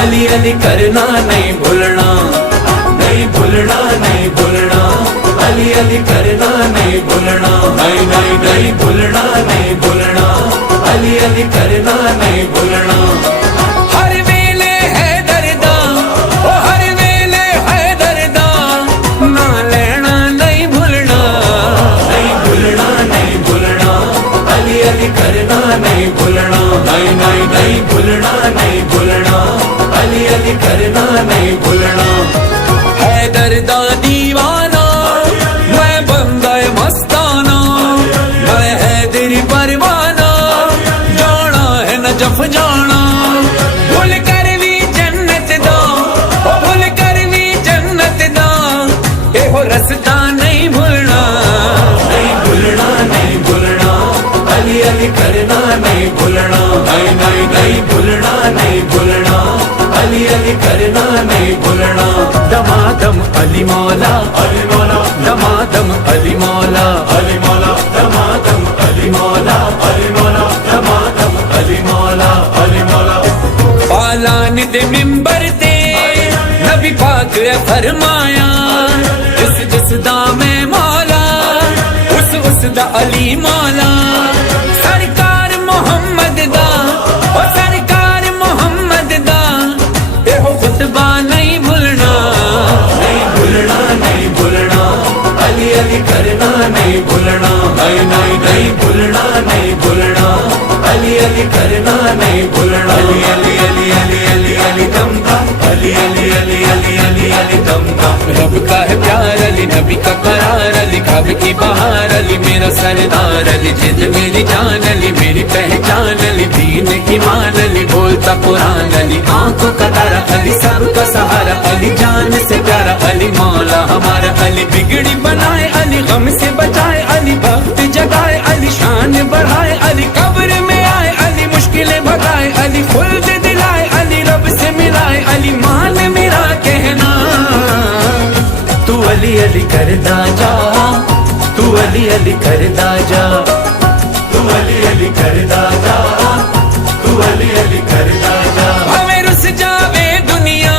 علی علی کرنا نہیں بھولنا، نہیں بھولنا نہیں بھولنا، علی علی کرنا نہیں بھولنا، نہیں نہیں نہیں بھولنا نہیں بھولنا، علی علی کرنا نہیں بھولنا۔ ہر ویلے ہے دردا، او ہر ویلے ہے دردا، نہ لینا نہیں بھولنا، نہیں بھولنا نہیں بھولنا، علی علی کرنا نہیں بھولنا، نہیں نہیں نہیں بھولنا نہیں بھولنا، علی علی کرنا نہیں بھولنا۔ ہے دردا دیوانہ میں بندہ مستانہ، میں حیدری پروانہ، جانا ہے نجف جانا، بھول کر بھی جنت دا، او بھول کر بھی جنت دا، اے ہو رستہ نہیں بھولنا، نہیں بھولنا نہیں بھولنا، علی علی کرنا نہیں بھولنا، نہیں نہیں نہیں بھولنا نہیں بھولنا، علی علی کرنا نہیں بھولنا۔ دمادم علی مولا، علی مولا، دمادم علی مولا، علی مولا، دمادم علی مولا، علی مولا، دمادم علی مولا، علی مولا۔ پالان دے ممبر تے نبی پاک نے فرمایا، جس جس دا میں مولا، اس دا علی مولا۔ سرکار محمد دا، او سرکار محمد دا، اے ہو خطبہ نہیں بھولنا، نہیں بھولنا نہیں بھولنا، علی علی کرنا نہیں بھولنا، نہیں نہیں نہیں بھولنا نہیں بھولنا، علی علی کرنا نہیں بھولنا۔ علی علی علی علی علی علی دم دا، علی علی علی علی علی علی دم دا، رب کا ہے پیار علی، نبی کا قرار علی، کعب کی بہار علی، میرا سردار علی، جد میری جان علی، میری پہچان علی، دین ایمان علی، بولتا قرآن علی، آنکھوں کا تارا علی، سب کا سہارا علی، جان سے پیارا علی، مولا ہمارا علی، بگڑی بنائے علی، غم سے بچائے علی، وقت جگائے علی، شان بڑھائے علی، قبر میں آئے علی، مشکلیں بھگائے علی، خلد دلائے علی، رب سے ملائے علی، مان میرا کہنا، تو علی علی کردا جا، تو علی علی کردا جا، تو علی علی کردا جا، تو علی علی کردا جا۔ ہمیں رس جاوے دنیا،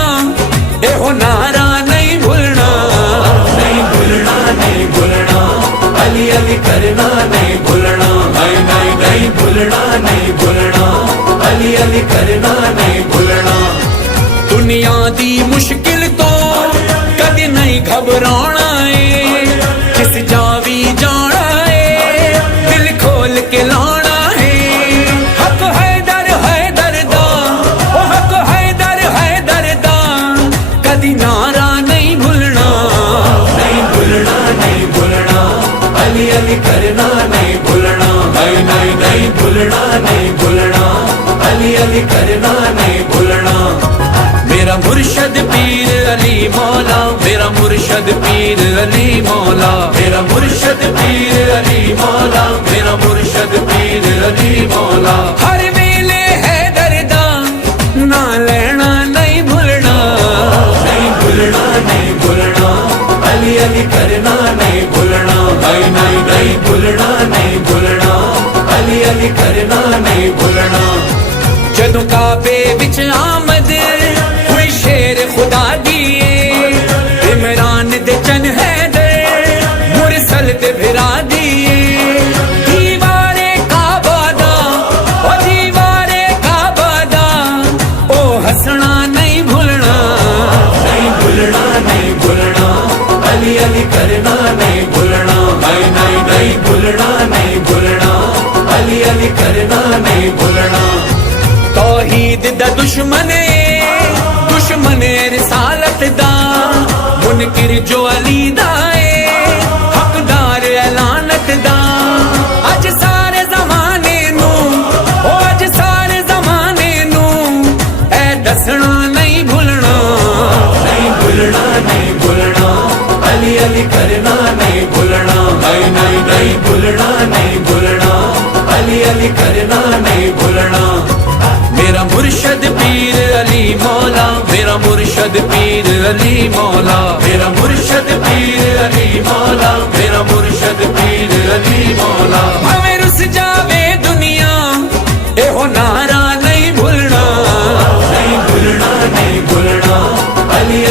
اے ہو نعرہ نہیں بھولنا، نہیں بھولنا نہیں بھولنا، علی علی کرنا نہیں بھولنا، نہیں نہیں نہیں بھولنا نہیں بھولنا، علی علی کرنا نہیں بھولنا۔ دنیا دی مشکل تو کدی نہیں گھبرانا ہے، کس جاوی جانا ہے، دل کھول کے لانا ہے، حق حیدر حیدر دا، او حق حیدر حیدر دا، کدی نعرہ نہیں بھولنا، نہیں بھولنا نہیں بھولنا، علی علی کرنا نہیں بھولنا، نہیں نہیں نہیں بھولنا نہیں بھولنا، علی علی کرنا نہیں بھولنا۔ میرا مرشد پیر علی مولا، میرا مرشد پیر علی مولا، میرا مرشد پیر علی مولا، میرا مرشد پیر علی مولا۔ ہر ویلے ہے دردا، نہ لینا نہیں بھولنا، نہیں بھولنا نہیں بھولنا، علی علی کرنا نہیں بھولنا، نہیں نہیں نہیں بھولنا نہیں بھولنا، علی علی کرنا نہیں بھولنا۔ جدوں کعبے وچ آمد ہوئی شیر خدا دیے، عمران دے چن حیدر مرسل تے بھرا دیے، دیوارے کعبہ دا، او دیوارے کعبہ دا، او ہسنا نہیں بھولنا، نہیں بھولنا نہیں بھولنا، علی علی کرنا نہیں بھولنا، نہیں نہیں نہیں بھولنا نہیں بھولنا، علی علی کرنا نہیں بھولنا۔ توحید دا دشمن دشمن رسالت دا، منکر جو علی دا ہے، حقدار اعلانت دا، اج سارے زمانے نو، او اج سارے زمانے نو، اے دسنا نہیں بھولنا، نہیں بھولنا نہیں بھولنا، علی علی کرنا نہیں بھولنا، نہیں نہیں نہیں بھولنا نہیں بھولنا، علی علی کرنا نہیں بھولنا۔ میرا مرشد پیر علی مولا، میرا مرشد پیر علی مولا، میرا مرشد پیر علی مولا، میرا مرشد پیر علی مولا۔ ہمیں رس جاوے دنیا، اے ہو نعرہ نہیں بھولنا، نہیں بھولنا